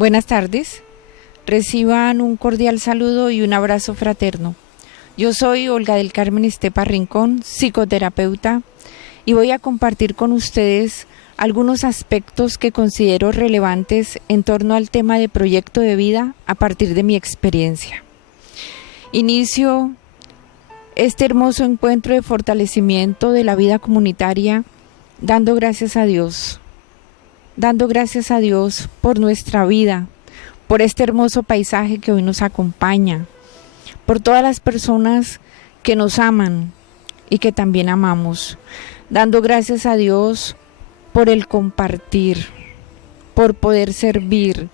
Buenas tardes. Reciban un cordial saludo y un abrazo fraterno. Yo soy Olga del Carmen Estepa Rincón, psicoterapeuta, y voy a compartir con ustedes algunos aspectos que considero relevantes en torno al tema de proyecto de vida a partir de mi experiencia. Inicio este hermoso encuentro de fortalecimiento de la vida comunitaria dando gracias a Dios por nuestra vida, por este hermoso paisaje que hoy nos acompaña, por todas las personas que nos aman y que también amamos, dando gracias a Dios por el compartir, por poder servir,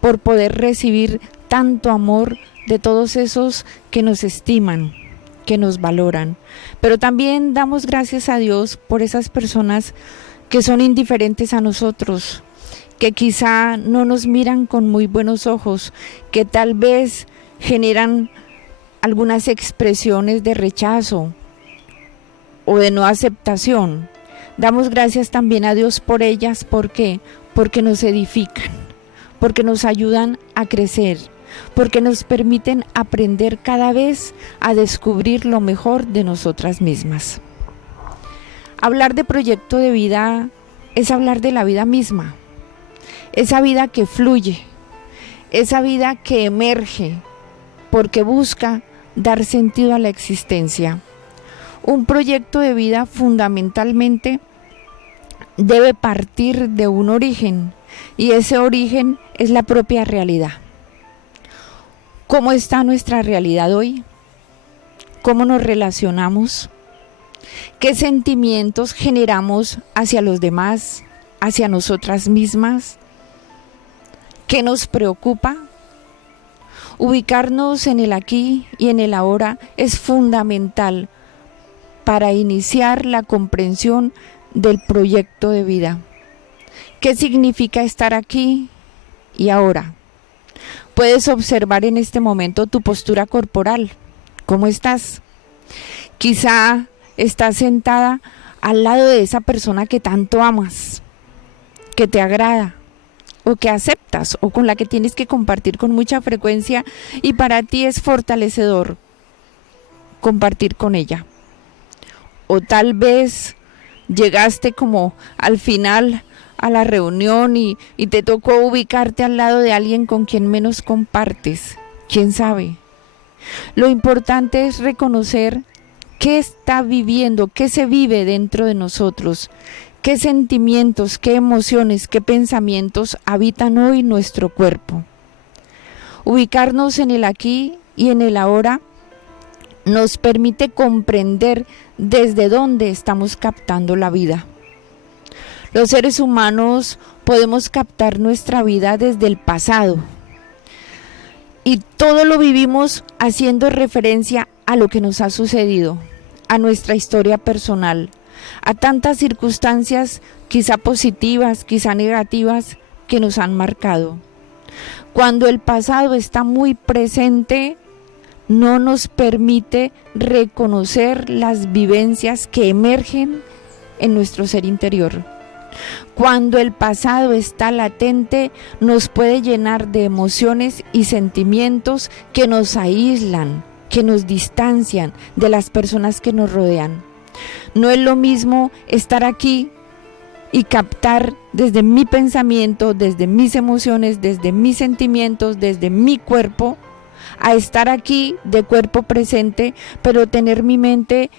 por poder recibir tanto amor de todos esos que nos estiman, que nos valoran. Pero también damos gracias a Dios por esas personas que son indiferentes a nosotros, que quizá no nos miran con muy buenos ojos, que tal vez generan algunas expresiones de rechazo o de no aceptación. Damos gracias también a Dios por ellas. ¿Por qué? Porque nos edifican, porque nos ayudan a crecer, porque nos permiten aprender cada vez a descubrir lo mejor de nosotras mismas. Hablar de proyecto de vida es hablar de la vida misma, esa vida que fluye, esa vida que emerge porque busca dar sentido a la existencia. Un proyecto de vida fundamentalmente debe partir de un origen, y ese origen es la propia realidad. ¿Cómo está nuestra realidad hoy? ¿Cómo nos relacionamos? ¿Qué sentimientos generamos hacia los demás, hacia nosotras mismas? ¿Qué nos preocupa? Ubicarnos en el aquí y en el ahora es fundamental para iniciar la comprensión del proyecto de vida. ¿Qué significa estar aquí y ahora? Puedes observar en este momento tu postura corporal. ¿Cómo estás? Quizá estás sentada al lado de esa persona que tanto amas, que te agrada, o que aceptas, o con la que tienes que compartir con mucha frecuencia, y para ti es fortalecedor compartir con ella. O tal vez llegaste como al final a la reunión y te tocó ubicarte al lado de alguien con quien menos compartes. ¿Quién sabe? Lo importante es reconocer qué está viviendo, qué se vive dentro de nosotros, qué sentimientos, qué emociones, qué pensamientos habitan hoy nuestro cuerpo. Ubicarnos en el aquí y en el ahora nos permite comprender desde dónde estamos captando la vida. Los seres humanos podemos captar nuestra vida desde el pasado, y todo lo vivimos haciendo referencia a lo que nos ha sucedido, a nuestra historia personal, a tantas circunstancias, quizá positivas, quizá negativas, que nos han marcado. Cuando el pasado está muy presente, no nos permite reconocer las vivencias que emergen en nuestro ser interior. Cuando el pasado está latente, nos puede llenar de emociones y sentimientos que nos aíslan, que nos distancian de las personas que nos rodean. No es lo mismo estar aquí y captar desde mi pensamiento, desde mis emociones, desde mis sentimientos, desde mi cuerpo, a estar aquí de cuerpo presente, pero tener mi mente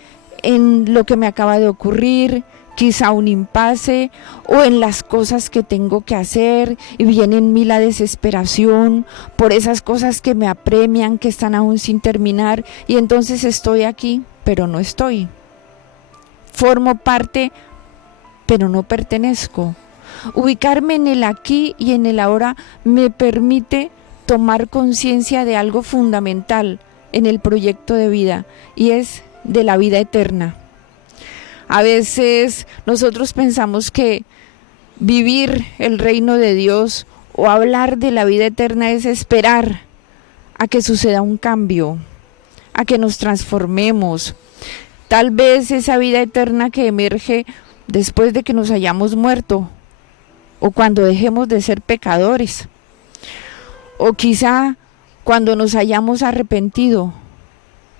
en lo que me acaba de ocurrir, quizá un impasse, o en las cosas que tengo que hacer, y viene en mí la desesperación por esas cosas que me apremian, que están aún sin terminar, y entonces estoy aquí, pero no estoy. Formo parte, pero no pertenezco. Ubicarme en el aquí y en el ahora me permite tomar conciencia de algo fundamental en el proyecto de vida, y es de la vida eterna. A veces nosotros pensamos que vivir el reino de Dios o hablar de la vida eterna es esperar a que suceda un cambio, a que nos transformemos. Tal vez esa vida eterna que emerge después de que nos hayamos muerto, o cuando dejemos de ser pecadores, o quizá cuando nos hayamos arrepentido.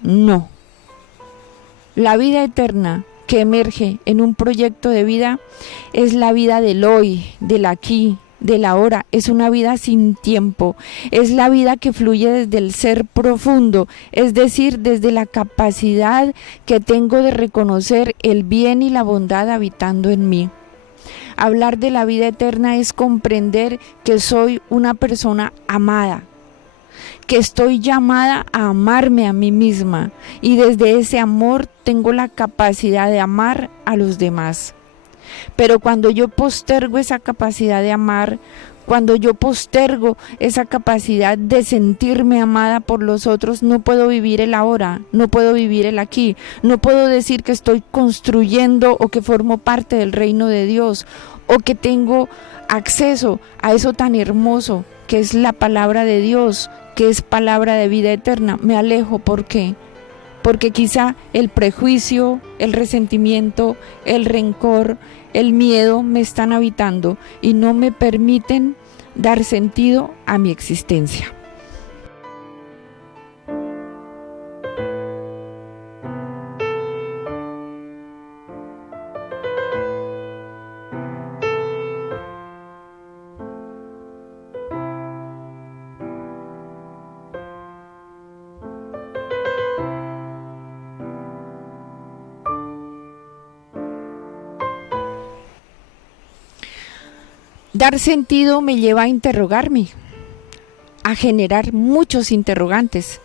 No. La vida eterna que emerge en un proyecto de vida es la vida del hoy, del aquí, del ahora. Es una vida sin tiempo, es la vida que fluye desde el ser profundo, es decir, desde la capacidad que tengo de reconocer el bien y la bondad habitando en mí. Hablar de la vida eterna es comprender que soy una persona amada, que estoy llamada a amarme a mí misma y desde ese amor tengo la capacidad de amar a los demás. Pero cuando yo postergo esa capacidad de amar, cuando yo postergo esa capacidad de sentirme amada por los otros, no puedo vivir el ahora, no puedo vivir el aquí, no puedo decir que estoy construyendo o que formo parte del reino de Dios o que tengo acceso a eso tan hermoso que es la palabra de Dios, que es palabra de vida eterna. Me alejo, ¿por qué? Porque quizá el prejuicio, el resentimiento, el rencor, el miedo me están habitando y no me permiten dar sentido a mi existencia. Dar sentido me lleva a interrogarme, a generar muchos interrogantes.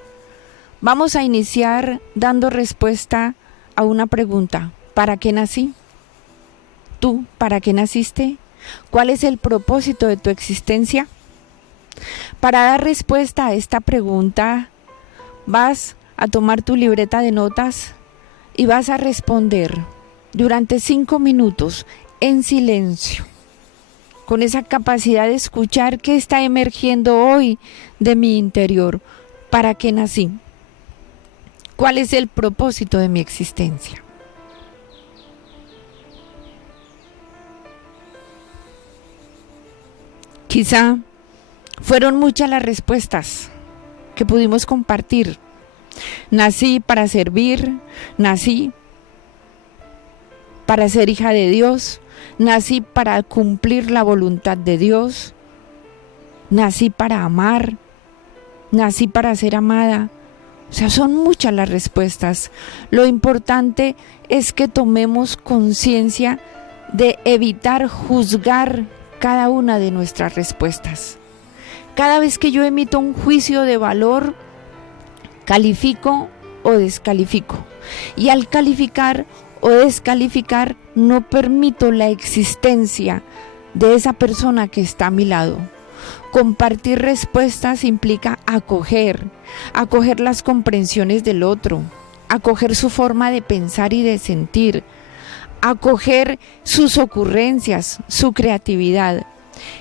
Vamos a iniciar dando respuesta a una pregunta. ¿Para qué nací? ¿Tú para qué naciste? ¿Cuál es el propósito de tu existencia? Para dar respuesta a esta pregunta, vas a tomar tu libreta de notas y vas a responder durante 5 minutos en silencio, con esa capacidad de escuchar qué está emergiendo hoy de mi interior. ¿Para qué nací? ¿Cuál es el propósito de mi existencia? Quizá fueron muchas las respuestas que pudimos compartir. Nací para servir, nací para ser hija de Dios, nací para cumplir la voluntad de Dios, nací para amar, nací para ser amada. O sea, son muchas las respuestas. Lo importante es que tomemos conciencia de evitar juzgar cada una de nuestras respuestas. Cada vez que yo emito un juicio de valor, califico o descalifico. Y al calificar o descalificar, no permito la existencia de esa persona que está a mi lado. Compartir respuestas implica acoger las comprensiones del otro, acoger su forma de pensar y de sentir, acoger sus ocurrencias, su creatividad.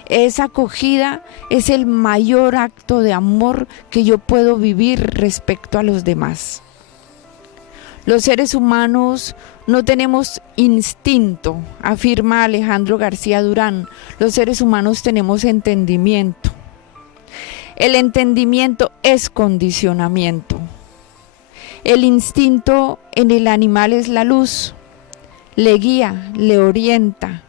Esa acogida es el mayor acto de amor que yo puedo vivir respecto a los demás. Los seres humanos no tenemos instinto, afirma Alejandro García Durán. Los seres humanos tenemos entendimiento. El entendimiento es condicionamiento. El instinto en el animal es la luz. Le guía, le orienta,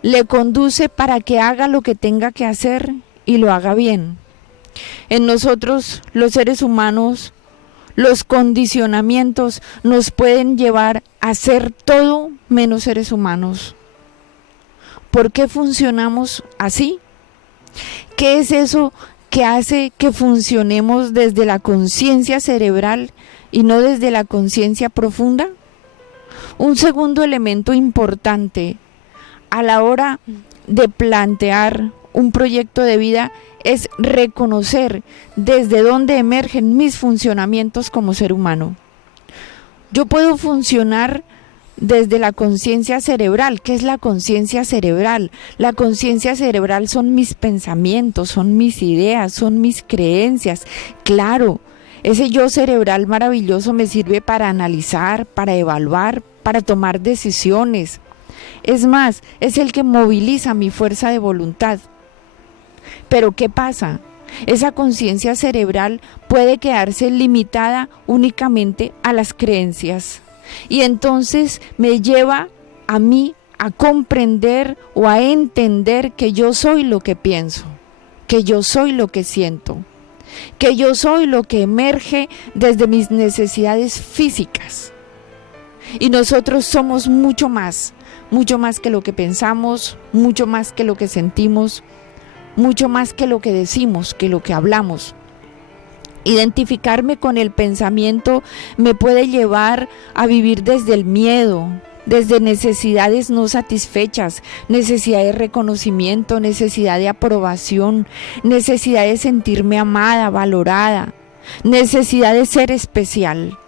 le conduce para que haga lo que tenga que hacer y lo haga bien. En nosotros, los seres humanos, los condicionamientos nos pueden llevar a ser todo menos seres humanos. ¿Por qué funcionamos así? ¿Qué es eso que hace que funcionemos desde la conciencia cerebral y no desde la conciencia profunda? Un segundo elemento importante a la hora de plantear un proyecto de vida es reconocer desde dónde emergen mis funcionamientos como ser humano. Yo puedo funcionar desde la conciencia cerebral. ¿Qué es la conciencia cerebral? La conciencia cerebral son mis pensamientos, son mis ideas, son mis creencias. Claro, ese yo cerebral maravilloso me sirve para analizar, para evaluar, para tomar decisiones. Es más, es el que moviliza mi fuerza de voluntad. Pero ¿qué pasa? Esa conciencia cerebral puede quedarse limitada únicamente a las creencias. Y entonces me lleva a mí a comprender o a entender que yo soy lo que pienso, que yo soy lo que siento, que yo soy lo que emerge desde mis necesidades físicas. Y nosotros somos mucho más que lo que pensamos, mucho más que lo que sentimos, mucho más que lo que decimos, que lo que hablamos. Identificarme con el pensamiento me puede llevar a vivir desde el miedo, desde necesidades no satisfechas, necesidad de reconocimiento, necesidad de aprobación, necesidad de sentirme amada, valorada, necesidad de ser especial.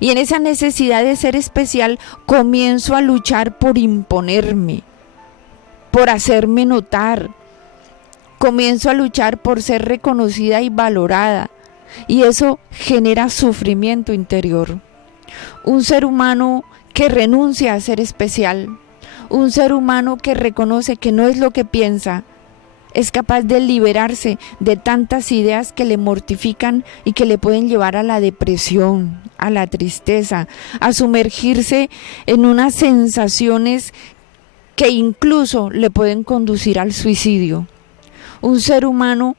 Y en esa necesidad de ser especial comienzo a luchar por imponerme, por hacerme notar. Comienzo a luchar por ser reconocida y valorada. Y eso genera sufrimiento interior. Un ser humano que renuncia a ser especial, un ser humano que reconoce que no es lo que piensa, es capaz de liberarse de tantas ideas que le mortifican y que le pueden llevar a la depresión, a la tristeza, a sumergirse en unas sensaciones que incluso le pueden conducir al suicidio. Un ser humano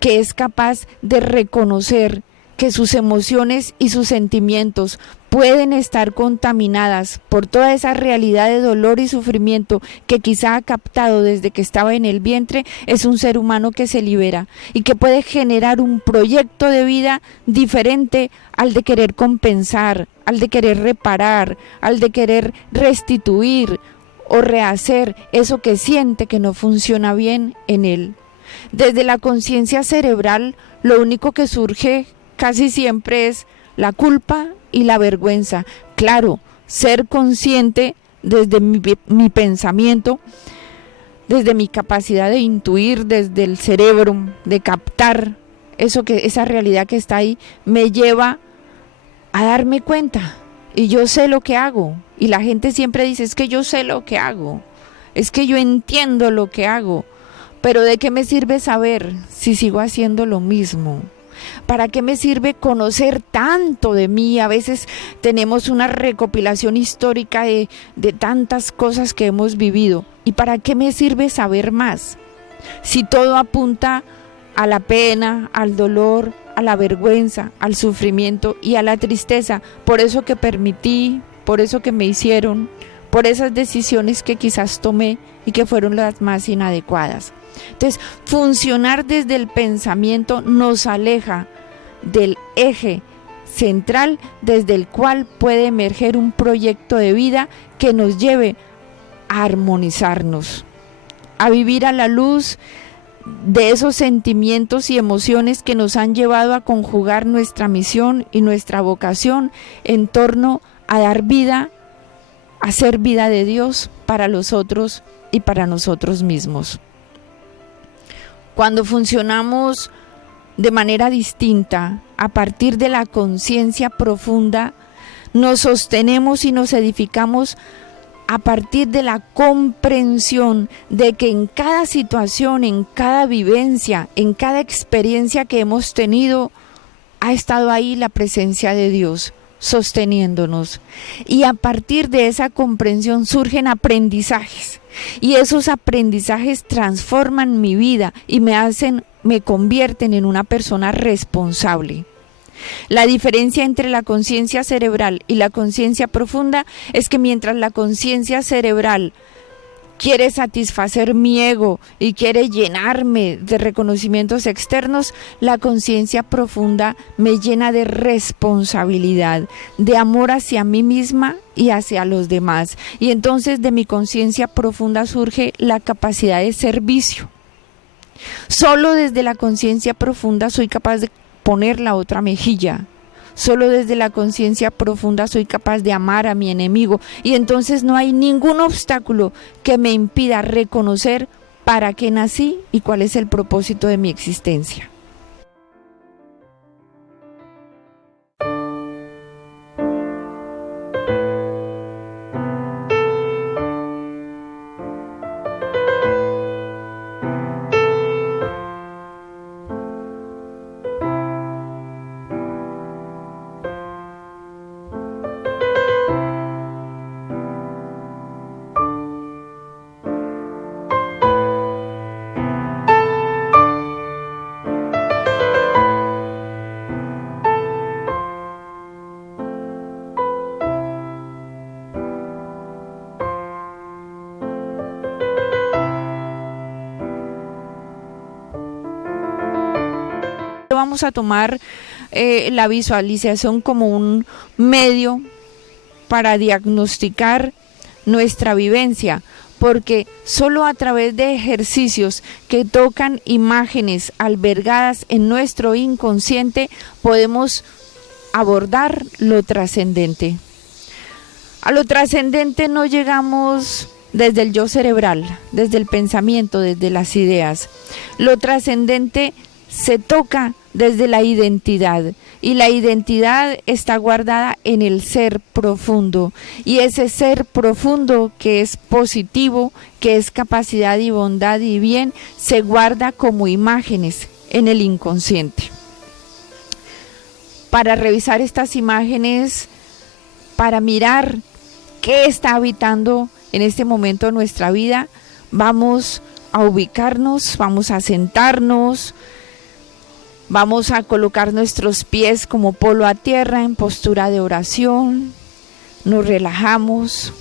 que es capaz de reconocer que sus emociones y sus sentimientos pueden estar contaminadas por toda esa realidad de dolor y sufrimiento que quizá ha captado desde que estaba en el vientre, es un ser humano que se libera y que puede generar un proyecto de vida diferente al de querer compensar, al de querer reparar, al de querer restituir o rehacer eso que siente que no funciona bien en él. Desde la conciencia cerebral, lo único que surge casi siempre es la culpa y la vergüenza. Claro, ser consciente desde mi pensamiento, desde mi capacidad de intuir, desde el cerebro, de captar esa realidad que está ahí, me lleva a darme cuenta. Y yo sé lo que hago. Y la gente siempre dice, es que yo sé lo que hago, es que yo entiendo lo que hago. Pero ¿de qué me sirve saber si sigo haciendo lo mismo? ¿Para qué me sirve conocer tanto de mí? A veces tenemos una recopilación histórica de tantas cosas que hemos vivido. ¿Y para qué me sirve saber más? Si todo apunta a la pena, al dolor, a la vergüenza, al sufrimiento y a la tristeza, por eso que permití, por eso que me hicieron, por esas decisiones que quizás tomé y que fueron las más inadecuadas. Entonces, funcionar desde el pensamiento nos aleja del eje central desde el cual puede emerger un proyecto de vida que nos lleve a armonizarnos, a vivir a la luz de esos sentimientos y emociones que nos han llevado a conjugar nuestra misión y nuestra vocación en torno a dar vida, a ser vida de Dios para los otros y para nosotros mismos. Cuando funcionamos de manera distinta, a partir de la conciencia profunda, nos sostenemos y nos edificamos a partir de la comprensión de que en cada situación, en cada vivencia, en cada experiencia que hemos tenido, ha estado ahí la presencia de Dios sosteniéndonos. Y a partir de esa comprensión surgen aprendizajes. Y esos aprendizajes transforman mi vida y me convierten en una persona responsable. La diferencia entre la conciencia cerebral y la conciencia profunda es que mientras la conciencia cerebral quiere satisfacer mi ego y quiere llenarme de reconocimientos externos, la conciencia profunda me llena de responsabilidad, de amor hacia mí misma y hacia los demás. Y entonces de mi conciencia profunda surge la capacidad de servicio. Solo desde la conciencia profunda soy capaz de poner la otra mejilla. Solo desde la conciencia profunda soy capaz de amar a mi enemigo y entonces no hay ningún obstáculo que me impida reconocer para qué nací y cuál es el propósito de mi existencia. vamos a tomar la visualización como un medio para diagnosticar nuestra vivencia, porque solo a través de ejercicios que tocan imágenes albergadas en nuestro inconsciente podemos abordar lo trascendente. A lo trascendente no llegamos desde el yo cerebral, desde el pensamiento, desde las ideas. Lo trascendente se toca desde la identidad, y la identidad está guardada en el ser profundo, y ese ser profundo que es positivo, que es capacidad y bondad y bien, se guarda como imágenes en el inconsciente. Para revisar estas imágenes, para mirar qué está habitando en este momento de nuestra vida, vamos a ubicarnos, vamos a sentarnos, vamos a colocar nuestros pies como polo a tierra en postura de oración, nos relajamos,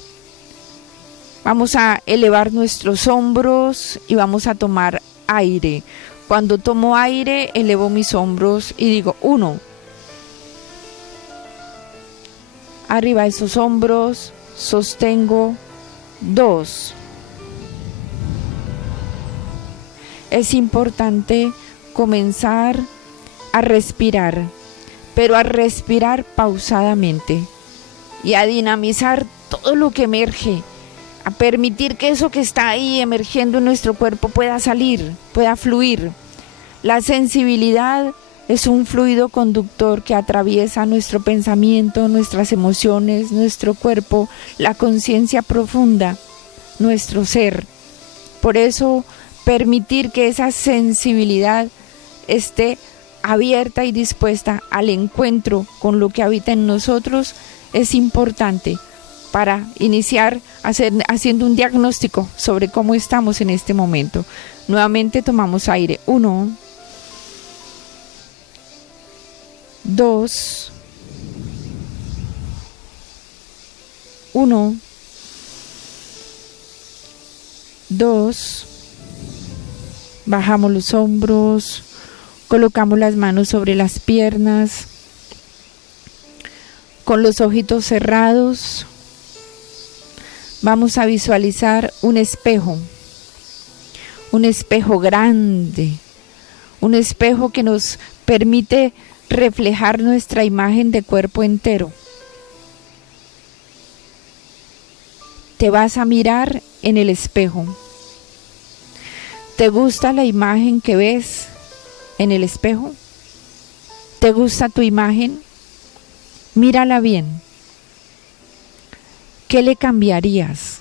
vamos a elevar nuestros hombros y vamos a tomar aire. Cuando tomo aire, elevo mis hombros y digo 1. Arriba de esos hombros, sostengo 2. Es importante comenzar a respirar, pero a respirar pausadamente y a dinamizar todo lo que emerge, a permitir que eso que está ahí emergiendo en nuestro cuerpo pueda salir, pueda fluir. La sensibilidad es un fluido conductor que atraviesa nuestro pensamiento, nuestras emociones, nuestro cuerpo, la conciencia profunda, nuestro ser. Por eso, permitir que esa sensibilidad esté abierta y dispuesta al encuentro con lo que habita en nosotros es importante para iniciar haciendo un diagnóstico sobre cómo estamos en este momento. Nuevamente tomamos aire. 1, 2, 1, 2, bajamos los hombros, colocamos las manos sobre las piernas, con los ojitos cerrados, vamos a visualizar un espejo grande, un espejo que nos permite reflejar nuestra imagen de cuerpo entero. Te vas a mirar en el espejo. ¿Te gusta la imagen que ves en el espejo? ¿Te gusta tu imagen? Mírala bien. ¿Qué le cambiarías?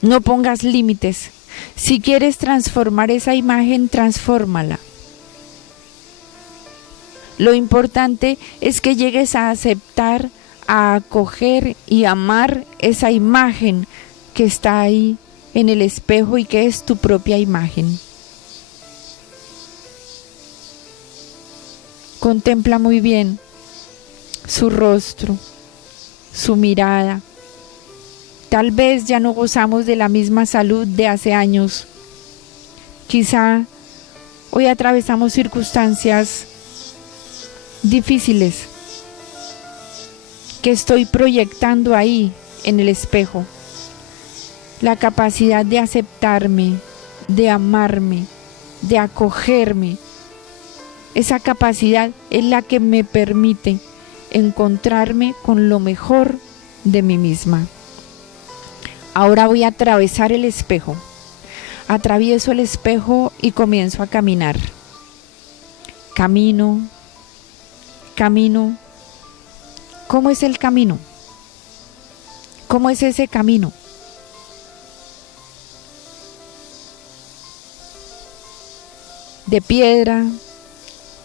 No pongas límites. Si quieres transformar esa imagen, transfórmala. Lo importante es que llegues a aceptar, a acoger y amar esa imagen que está ahí en el espejo y que es tu propia imagen. Contempla muy bien su rostro, su mirada. Tal vez ya no gozamos de la misma salud de hace años. Quizá hoy atravesamos circunstancias difíciles que estoy proyectando ahí en el espejo. La capacidad de aceptarme, de amarme, de acogerme. Esa capacidad es la que me permite encontrarme con lo mejor de mí misma. Ahora voy a atravesar el espejo. Atravieso el espejo y comienzo a caminar. Camino. ¿Cómo es el camino? ¿Cómo es ese camino? De piedra.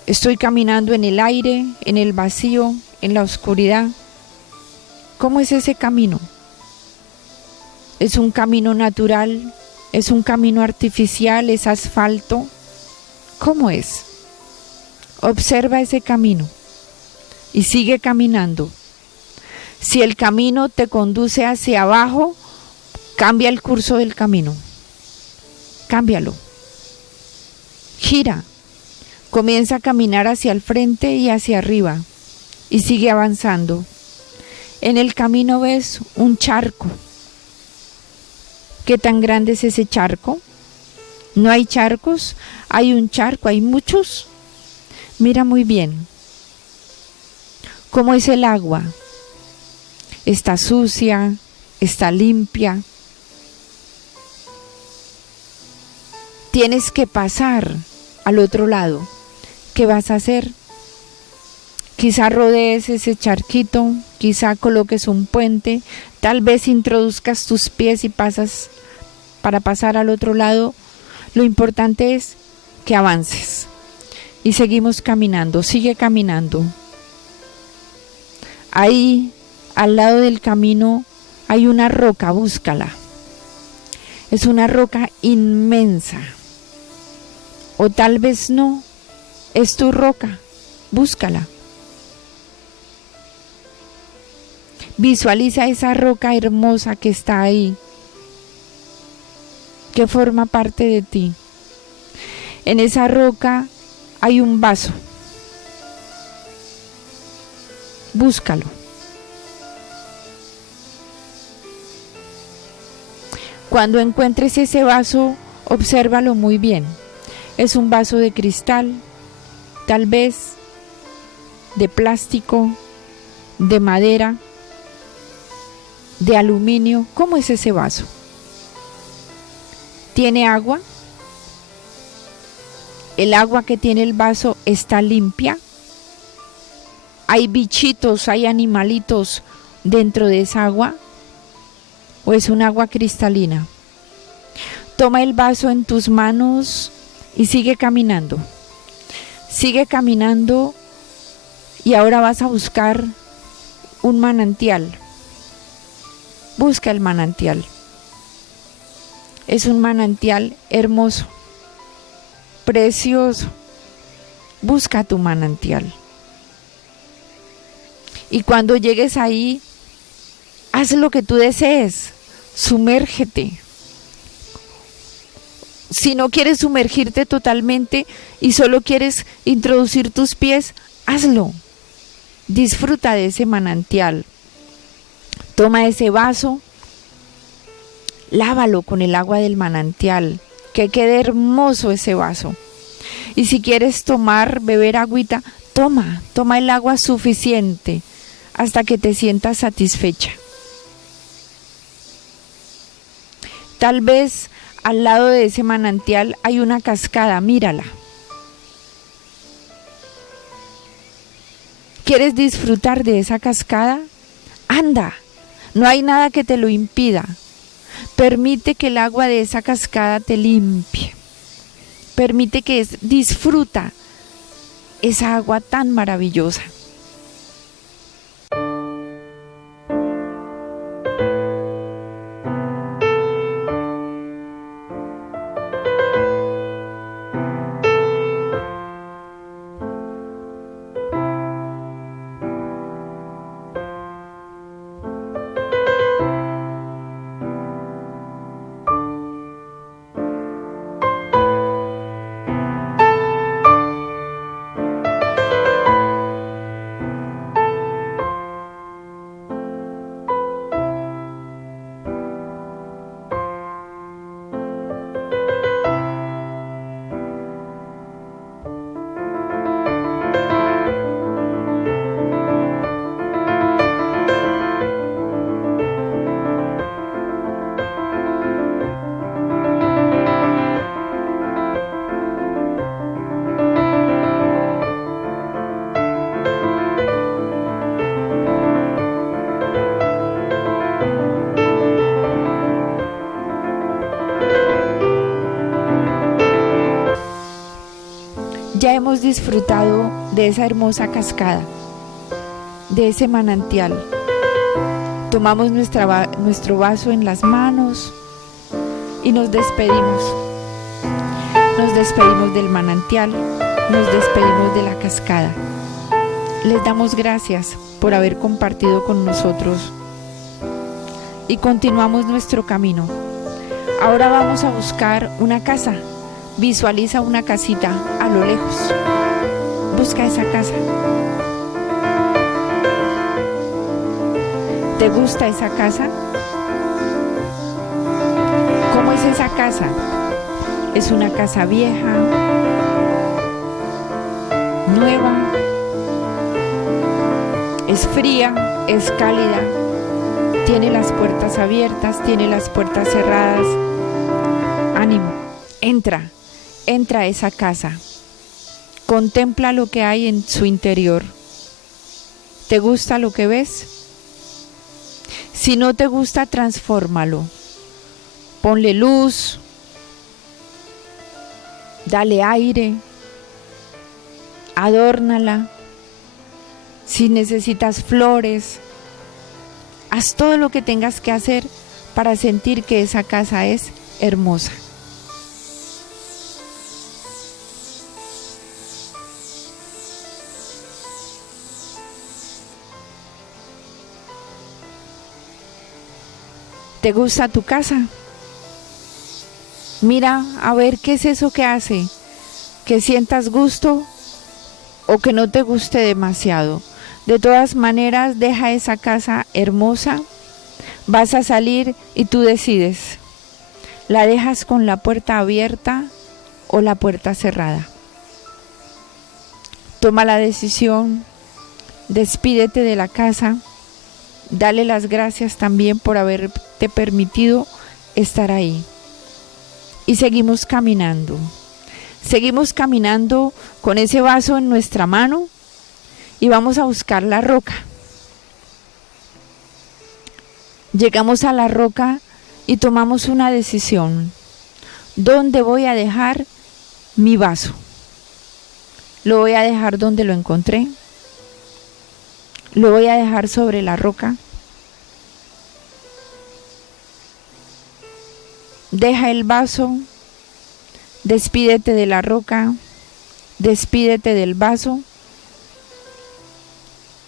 Estoy caminando en el aire, en el vacío, en la oscuridad. ¿Cómo es ese camino? ¿Es un camino natural? ¿Es un camino artificial? ¿Es asfalto? ¿Cómo es? Observa ese camino y sigue caminando. Si el camino te conduce hacia abajo, cambia el curso del camino. Cámbialo. Gira Comienza a caminar hacia el frente y hacia arriba y sigue avanzando. En el camino ves un charco. ¿Qué tan grande es ese charco? ¿No hay charcos? Hay un charco, hay muchos. Mira muy bien. ¿Cómo es el agua? ¿Está sucia? ¿Está limpia? Tienes que pasar al otro lado. ¿Qué vas a hacer? Quizá rodees ese charquito, quizá coloques un puente, tal vez introduzcas tus pies y pasas para pasar al otro lado. Lo importante es que avances. Y seguimos caminando, sigue caminando. Ahí, al lado del camino, hay una roca, búscala. Es una roca inmensa. O tal vez no, es tu roca, búscala. Visualiza esa roca hermosa que está ahí, que forma parte de ti. En esa roca hay un vaso. Búscalo. Cuando encuentres ese vaso, obsérvalo muy bien. Es un vaso de cristal, tal vez de plástico, de madera, de aluminio. ¿Cómo es ese vaso? ¿Tiene agua? ¿El agua que tiene el vaso está limpia? ¿Hay bichitos, hay animalitos dentro de esa agua? ¿O es un agua cristalina? Toma el vaso en tus manos y sigue caminando. Sigue caminando y ahora vas a buscar un manantial. Busca el manantial. Es un manantial hermoso, precioso. Busca tu manantial. Y cuando llegues ahí, haz lo que tú desees. Sumérgete. Si no quieres sumergirte totalmente y solo quieres introducir tus pies, hazlo. Disfruta de ese manantial. Toma ese vaso, lávalo con el agua del manantial, que quede hermoso ese vaso. Y si quieres beber agüita, toma el agua suficiente hasta que te sientas satisfecha. Tal vez al lado de ese manantial hay una cascada, mírala. ¿Quieres disfrutar de esa cascada? Anda, no hay nada que te lo impida. Permite que el agua de esa cascada te limpie. Permite que disfruta esa agua tan maravillosa. Ya hemos disfrutado de esa hermosa cascada, de ese manantial. Tomamos nuestro vaso en las manos y nos despedimos. Nos despedimos del manantial, nos despedimos de la cascada. Les damos gracias por haber compartido con nosotros y continuamos nuestro camino. Ahora vamos a buscar una casa. Visualiza una casita a lo lejos. Busca esa casa. ¿Te gusta esa casa? ¿Cómo es esa casa? ¿Es una casa vieja? ¿Nueva? ¿Es fría? ¿Es cálida? ¿Tiene las puertas abiertas? ¿Tiene las puertas cerradas? Ánimo, entra a esa casa. Contempla lo que hay en su interior. ¿Te gusta lo que ves? Si no te gusta, transfórmalo. Ponle luz, dale aire, adórnala. Si necesitas flores, haz todo lo que tengas que hacer para sentir que esa casa es hermosa. ¿Te gusta tu casa? Mira a ver qué es eso que hace, que sientas gusto o que no te guste demasiado. De todas maneras, deja esa casa hermosa, vas a salir y tú decides. ¿La dejas con la puerta abierta o la puerta cerrada? Toma la decisión, despídete de la casa, dale las gracias también por haberte permitido estar ahí. Y seguimos caminando con ese vaso en nuestra mano y vamos a buscar la roca. Llegamos a la roca y tomamos una decisión. ¿Dónde voy a dejar mi vaso? ¿Lo voy a dejar donde lo encontré? ¿Lo voy a dejar sobre la roca? Deja el vaso, despídete de la roca, despídete del vaso.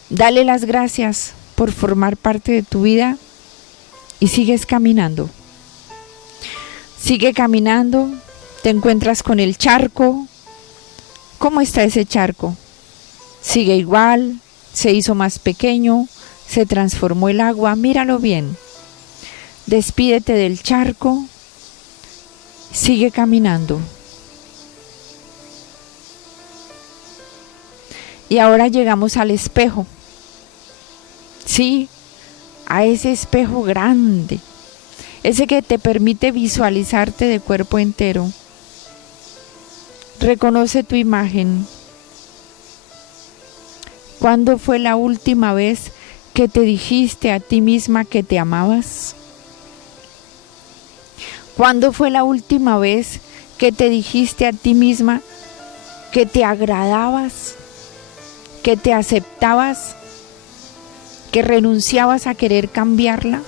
Dale las gracias por formar parte de tu vida y sigues caminando. Sigue caminando, te encuentras con el charco. ¿Cómo está ese charco? Sigue igual, se hizo más pequeño, se transformó el agua, míralo bien. Despídete del charco, sigue caminando. Y ahora llegamos al espejo. Sí, a ese espejo grande, ese que te permite visualizarte de cuerpo entero. Reconoce tu imagen. ¿Cuándo fue la última vez que te dijiste a ti misma que te amabas? ¿Cuándo fue la última vez que te dijiste a ti misma que te agradabas, que te aceptabas, que renunciabas a querer cambiarla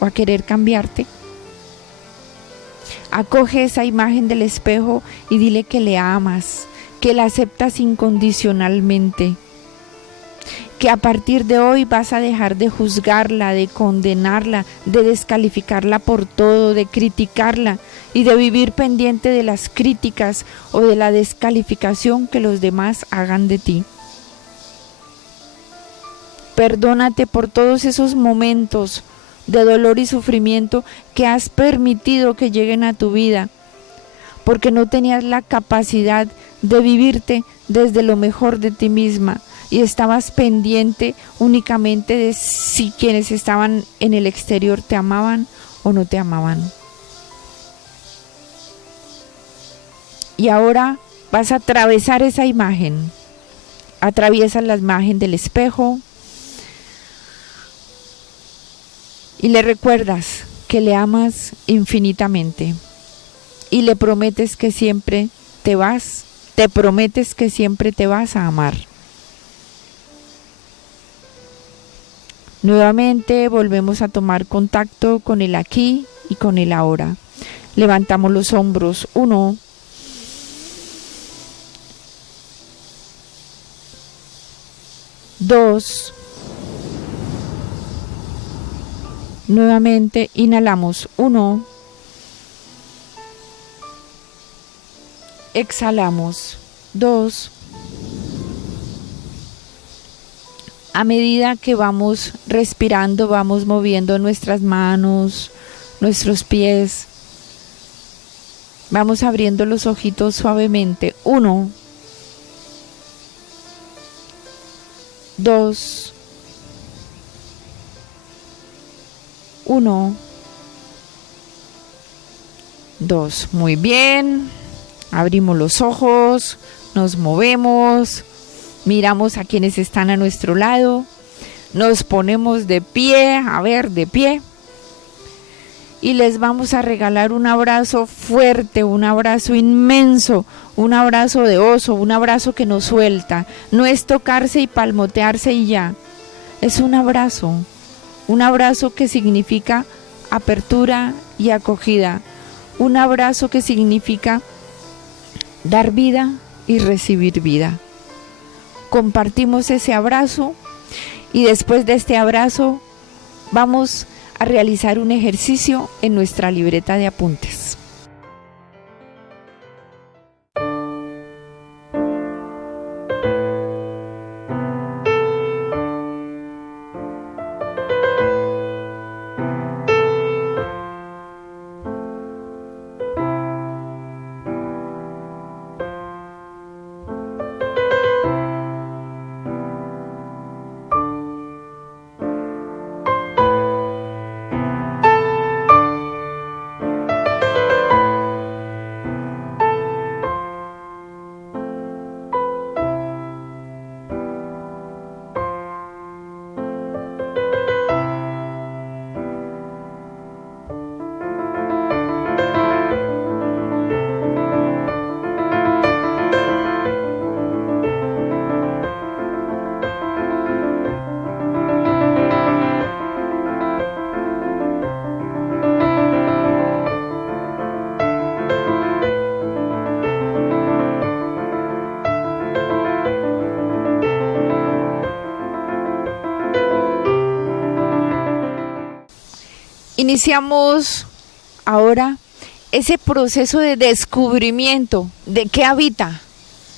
o a querer cambiarte? Acoge esa imagen del espejo y dile que le amas, que la aceptas incondicionalmente, que a partir de hoy vas a dejar de juzgarla, de condenarla, de descalificarla por todo, de criticarla y de vivir pendiente de las críticas o de la descalificación que los demás hagan de ti. Perdónate por todos esos momentos de dolor y sufrimiento que has permitido que lleguen a tu vida, porque no tenías la capacidad de vivirte desde lo mejor de ti misma y estabas pendiente únicamente de si quienes estaban en el exterior te amaban o no te amaban. Y ahora vas a atravesar esa imagen. Atraviesas la imagen del espejo y le recuerdas que le amas infinitamente y le prometes que siempre te prometes que siempre te vas a amar. Nuevamente volvemos a tomar contacto con el aquí y con el ahora. Levantamos los hombros. 1, 2, nuevamente inhalamos. 1, exhalamos. 2, A medida que vamos respirando, vamos moviendo nuestras manos, nuestros pies. Vamos abriendo los ojitos suavemente. 1, 2, 1, 2. Muy bien. Abrimos los ojos, nos movemos, miramos a quienes están a nuestro lado, nos ponemos de pie, de pie. Y les vamos a regalar un abrazo fuerte, un abrazo inmenso, un abrazo de oso, un abrazo que no suelta. No es tocarse y palmotearse y ya. Es un abrazo que significa apertura y acogida. Un abrazo que significa dar vida y recibir vida. Compartimos ese abrazo y después de este abrazo vamos a realizar un ejercicio en nuestra libreta de apuntes. Iniciamos ahora ese proceso de descubrimiento de qué habita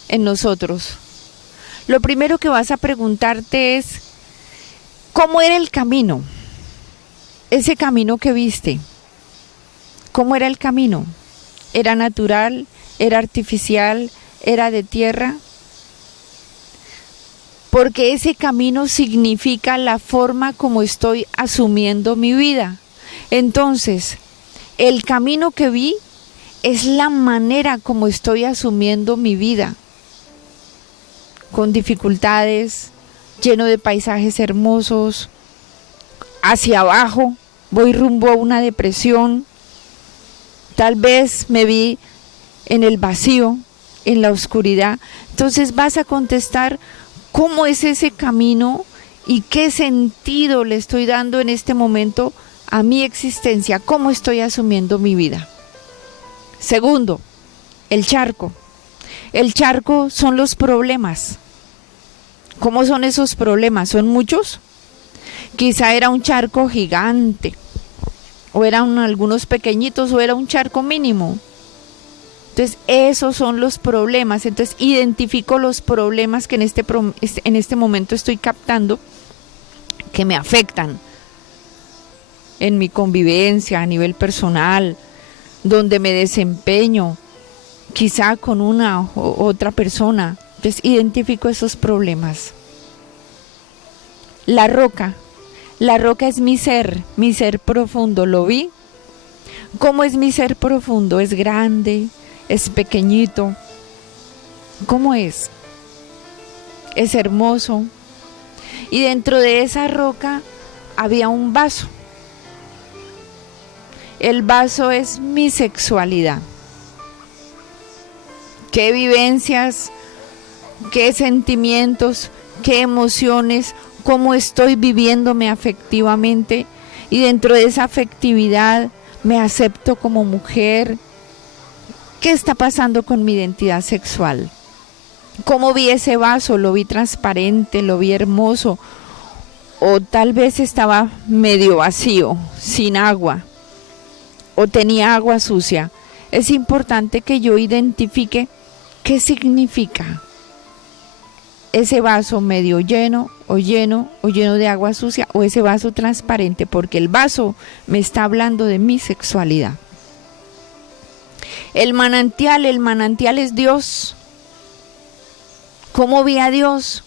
en nosotros. Lo primero que vas a preguntarte es, ¿cómo era el camino? Ese camino que viste, ¿cómo era el camino? ¿Era natural? ¿Era artificial? ¿Era de tierra? Porque ese camino significa la forma como estoy asumiendo mi vida. Entonces, el camino que vi es la manera como estoy asumiendo mi vida, con dificultades, lleno de paisajes hermosos, hacia abajo, voy rumbo a una depresión, tal vez me vi en el vacío, en la oscuridad. Entonces vas a contestar cómo es ese camino y qué sentido le estoy dando en este momento a mi existencia, cómo estoy asumiendo mi vida. Segundo, el charco. El charco son los problemas. ¿Cómo son esos problemas? ¿Son muchos? Quizá era un charco gigante, o eran algunos pequeñitos, o era un charco mínimo. Entonces, esos son los problemas. Entonces, identifico los problemas que en este momento estoy captando, que me afectan en mi convivencia a nivel personal, donde me desempeño, quizá con una u otra persona. Entonces identifico esos problemas. La roca es mi ser profundo, ¿lo vi? ¿Cómo es mi ser profundo? ¿Es grande? ¿Es pequeñito? ¿Cómo es? ¿Es hermoso? Y dentro de esa roca había un vaso. El vaso es mi sexualidad. ¿Qué vivencias, qué sentimientos, qué emociones, cómo estoy viviéndome afectivamente? Y dentro de esa afectividad me acepto como mujer. ¿Qué está pasando con mi identidad sexual? ¿Cómo vi ese vaso? ¿Lo vi transparente? ¿Lo vi hermoso? O tal vez estaba medio vacío, sin agua, o tenía agua sucia. Es importante que yo identifique qué significa. ese vaso medio lleno o lleno de agua sucia, o ese vaso transparente, porque el vaso me está hablando de mi sexualidad. El manantial es Dios. ¿Cómo vi a Dios?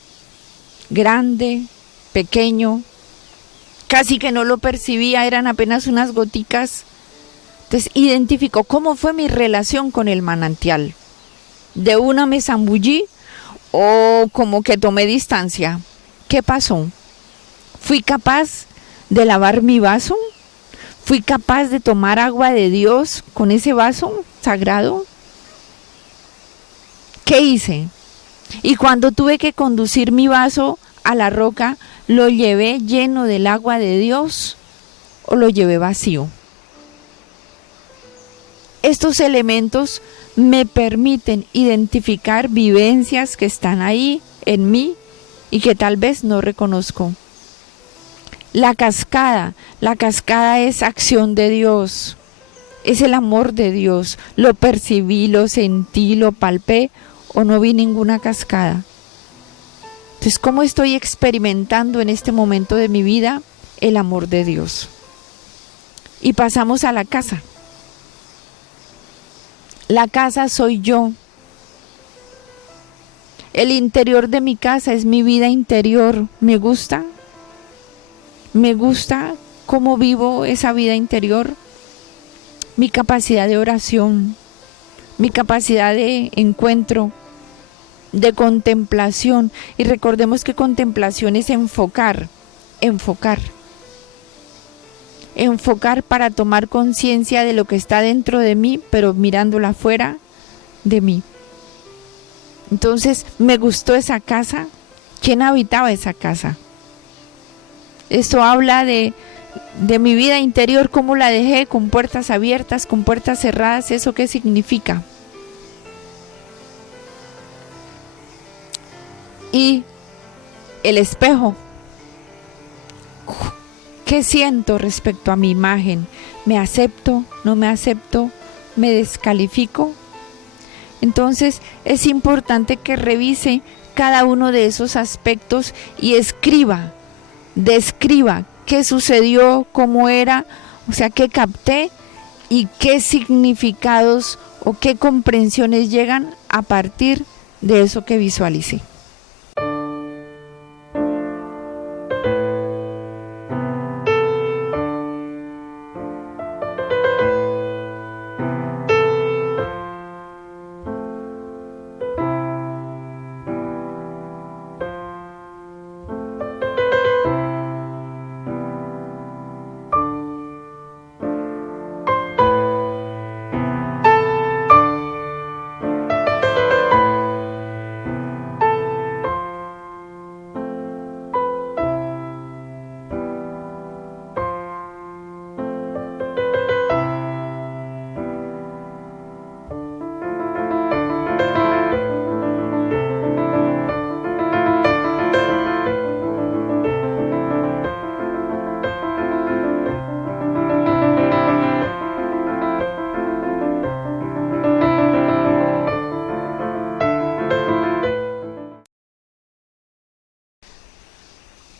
Grande, pequeño, casi que no lo percibía, eran apenas unas goticas. Entonces identificó cómo fue mi relación con el manantial. De una me zambullí o como que tomé distancia. ¿Qué pasó? ¿Fui capaz de lavar mi vaso? ¿Fui capaz de tomar agua de Dios con ese vaso sagrado? ¿Qué hice? Y cuando tuve que conducir mi vaso a la roca, ¿lo llevé lleno del agua de Dios o lo llevé vacío? Estos elementos me permiten identificar vivencias que están ahí en mí y que tal vez no reconozco. La cascada es acción de Dios, es el amor de Dios. Lo percibí, lo sentí, lo palpé o no vi ninguna cascada. Entonces, ¿cómo estoy experimentando en este momento de mi vida el amor de Dios? Y pasamos a la casa. La casa soy yo. El interior de mi casa es mi vida interior. ¿Me gusta? ¿Me gusta cómo vivo esa vida interior? Mi capacidad de oración, mi capacidad de encuentro, de contemplación. Y recordemos que contemplación es enfocar para tomar conciencia de lo que está dentro de mí, pero mirándola afuera de mí. Entonces, ¿me gustó esa casa? ¿Quién habitaba esa casa? Esto habla de mi vida interior, cómo la dejé, con puertas abiertas, con puertas cerradas. ¿Eso qué significa? Y el espejo. ¿Qué siento respecto a mi imagen? ¿Me acepto? ¿No me acepto? ¿Me descalifico? Entonces es importante que revise cada uno de esos aspectos y describa qué sucedió, cómo era, o sea, qué capté y qué significados o qué comprensiones llegan a partir de eso que visualicé.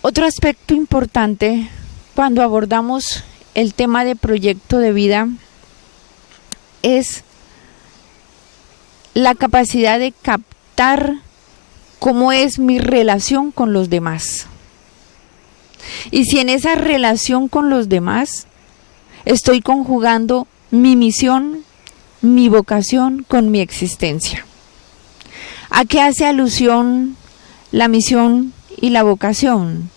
Otro aspecto importante cuando abordamos el tema de proyecto de vida es la capacidad de captar cómo es mi relación con los demás. Y si en esa relación con los demás estoy conjugando mi misión, mi vocación con mi existencia. ¿A qué hace alusión la misión y la vocación?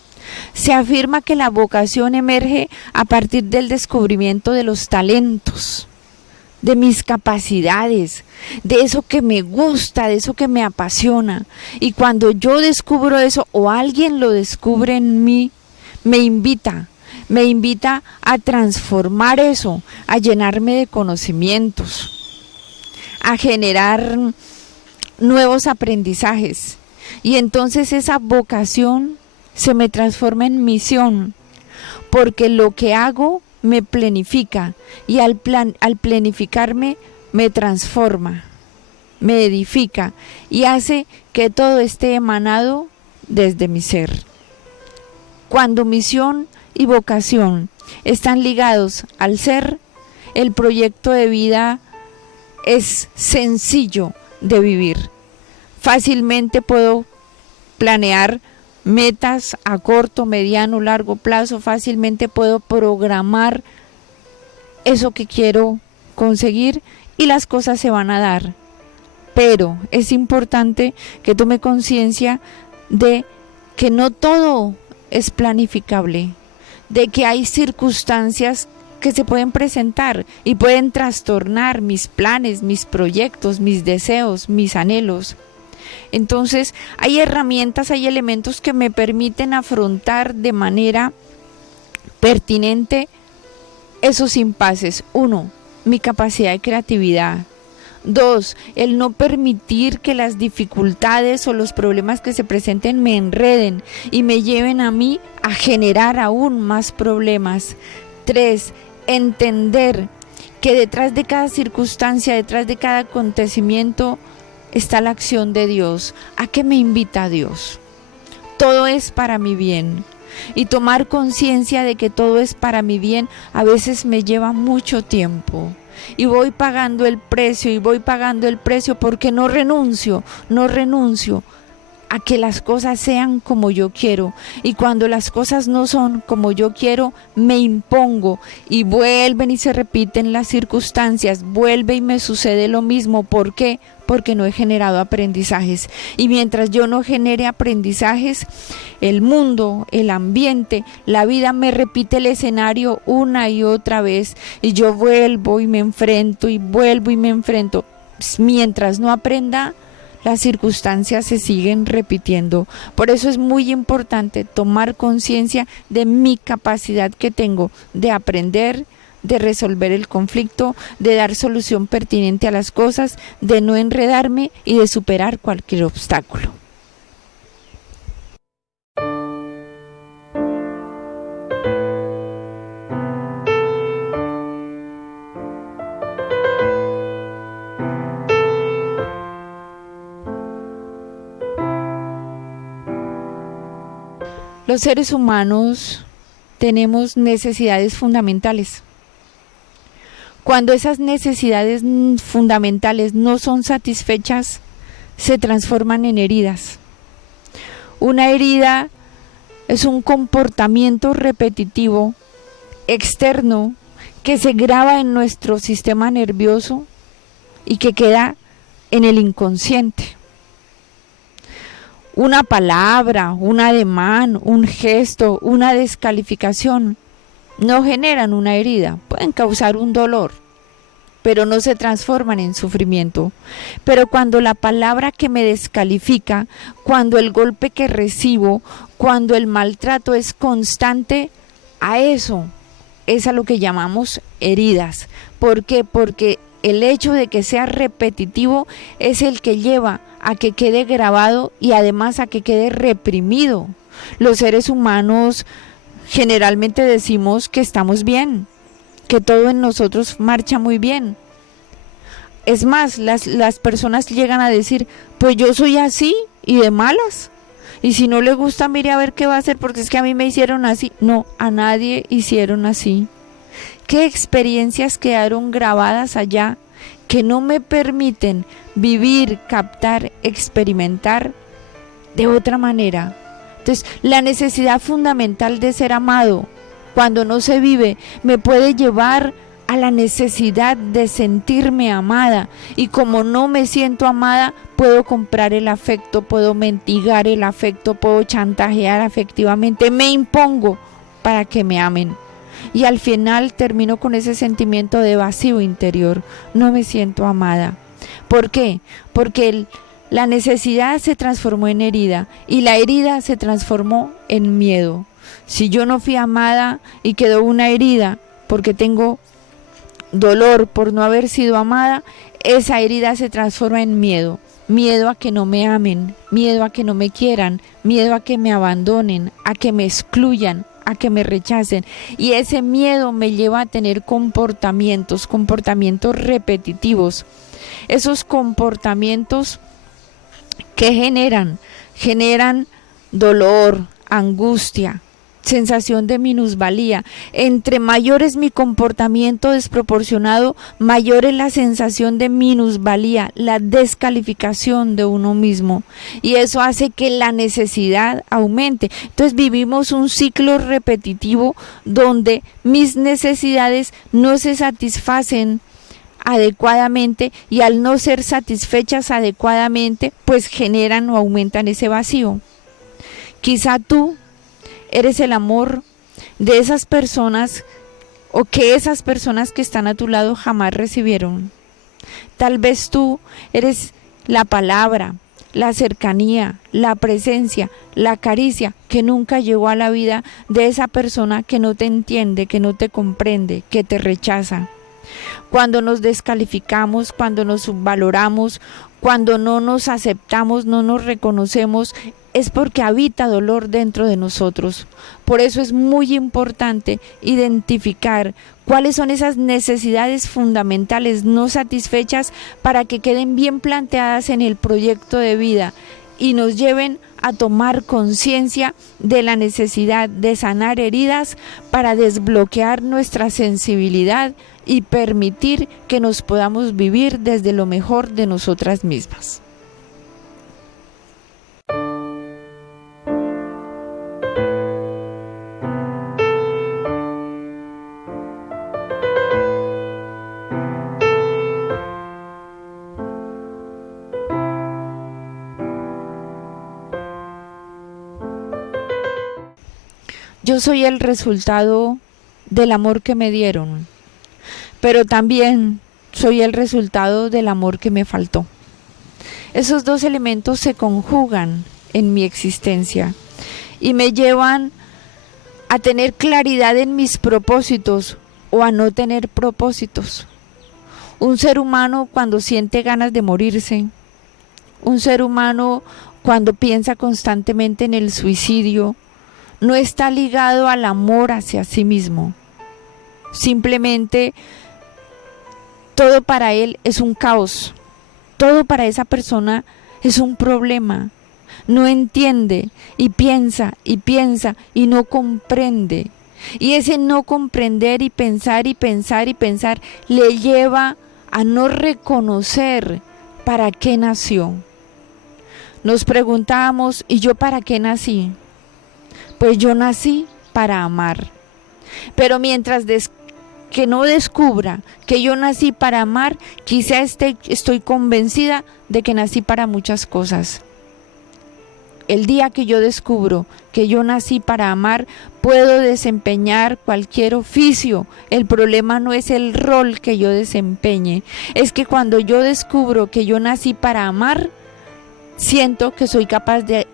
Se afirma que la vocación emerge a partir del descubrimiento de los talentos, de mis capacidades, de eso que me gusta, de eso que me apasiona. Y cuando yo descubro eso o alguien lo descubre en mí, me invita a transformar eso, a llenarme de conocimientos, a generar nuevos aprendizajes. Y entonces esa vocación se me transforma en misión, porque lo que hago me planifica y al planificarme me transforma. me edifica y hace que todo esté emanado desde mi ser. Cuando misión y vocación están ligados al ser, el proyecto de vida es sencillo de vivir. Fácilmente puedo planear metas a corto, mediano, largo plazo. Fácilmente puedo programar eso que quiero conseguir y las cosas se van a dar. Pero es importante que tome conciencia de que no todo es planificable, de que hay circunstancias que se pueden presentar y pueden trastornar mis planes, mis proyectos, mis deseos, mis anhelos. Entonces, hay herramientas, hay elementos que me permiten afrontar de manera pertinente esos impases. 1, mi capacidad de creatividad. 2, el no permitir que las dificultades o los problemas que se presenten me enreden y me lleven a mí a generar aún más problemas. 3, entender que detrás de cada circunstancia, detrás de cada acontecimiento, está la acción de Dios. ¿A qué me invita Dios? Todo es para mi bien. Y tomar conciencia de que todo es para mi bien a veces me lleva mucho tiempo. Y voy pagando el precio porque no renuncio a que las cosas sean como yo quiero. Y cuando las cosas no son como yo quiero, me impongo y vuelven y se repiten las circunstancias, vuelve y me sucede lo mismo. ¿Por qué? Porque no he generado aprendizajes. Y mientras yo no genere aprendizajes, el mundo, el ambiente, la vida me repite el escenario una y otra vez. Y yo vuelvo y me enfrento y vuelvo y me enfrento. Mientras no aprenda, las circunstancias se siguen repitiendo. Por eso es muy importante tomar conciencia de mi capacidad que tengo de aprender, de resolver el conflicto, de dar solución pertinente a las cosas, de no enredarme y de superar cualquier obstáculo. Los seres humanos tenemos necesidades fundamentales. Cuando esas necesidades fundamentales no son satisfechas, se transforman en heridas. Una herida es un comportamiento repetitivo, externo, que se graba en nuestro sistema nervioso y que queda en el inconsciente. Una palabra, un ademán, un gesto, una descalificación no generan una herida, pueden causar un dolor, pero no se transforman en sufrimiento. Pero cuando la palabra que me descalifica, cuando el golpe que recibo, cuando el maltrato es constante, a eso es a lo que llamamos heridas. ¿Por qué? Porque el hecho de que sea repetitivo es el que lleva a que quede grabado y además a que quede reprimido. Los seres humanos generalmente decimos que estamos bien, que todo en nosotros marcha muy bien. Es más, las personas llegan a decir, pues yo soy así y de malas. Y si no le gusta, mire a ver qué va a hacer, porque es que a mí me hicieron así. No, a nadie hicieron así. ¿Qué experiencias quedaron grabadas allá que no me permiten vivir, captar, experimentar de otra manera? Entonces, la necesidad fundamental de ser amado, cuando no se vive, me puede llevar a la necesidad de sentirme amada. Y como no me siento amada, puedo comprar el afecto, puedo mendigar el afecto, puedo chantajear afectivamente, me impongo para que me amen. Y al final termino con ese sentimiento de vacío interior. No me siento amada. ¿Por qué? Porque la necesidad se transformó en herida y la herida se transformó en miedo. Si yo no fui amada y quedó una herida porque tengo dolor por no haber sido amada, esa herida se transforma en miedo. Miedo a que no me amen, miedo a que no me quieran, miedo a que me abandonen, a que me excluyan, a que me rechacen. Y ese miedo me lleva a tener comportamientos repetitivos. Esos comportamientos que generan dolor, angustia, sensación de minusvalía. Entre mayor es mi comportamiento desproporcionado, mayor es la sensación de minusvalía, la descalificación de uno mismo. Y eso hace que la necesidad aumente. Entonces vivimos un ciclo repetitivo donde mis necesidades no se satisfacen adecuadamente, y al no ser satisfechas adecuadamente, pues generan o aumentan ese vacío. Quizá tú eres el amor de esas personas, o que esas personas que están a tu lado jamás recibieron. Tal vez tú eres la palabra, la cercanía, la presencia, la caricia que nunca llegó a la vida de esa persona que no te entiende, que no te comprende, que te rechaza. Cuando nos descalificamos, cuando nos subvaloramos, cuando no nos aceptamos, no nos reconocemos, es porque habita dolor dentro de nosotros. Por eso es muy importante identificar cuáles son esas necesidades fundamentales no satisfechas para que queden bien planteadas en el proyecto de vida y nos lleven a tomar conciencia de la necesidad de sanar heridas para desbloquear nuestra sensibilidad y permitir que nos podamos vivir desde lo mejor de nosotras mismas. Yo soy el resultado del amor que me dieron, pero también soy el resultado del amor que me faltó. Esos dos elementos se conjugan en mi existencia y me llevan a tener claridad en mis propósitos o a no tener propósitos. Un ser humano cuando siente ganas de morirse, un ser humano cuando piensa constantemente en el suicidio, no está ligado al amor hacia sí mismo. Simplemente todo para él es un caos. Todo para esa persona es un problema. No entiende y piensa y no comprende. Y ese no comprender y pensar le lleva a no reconocer para qué nació. Nos preguntamos, ¿y yo para qué nací? Pues yo nací para amar. Pero mientras que no descubra que yo nací para amar, quizá estoy convencida de que nací para muchas cosas. El día que yo descubro que yo nací para amar, puedo desempeñar cualquier oficio. El problema no es el rol que yo desempeñe, es que cuando yo descubro que yo nací para amar, siento que soy capaz de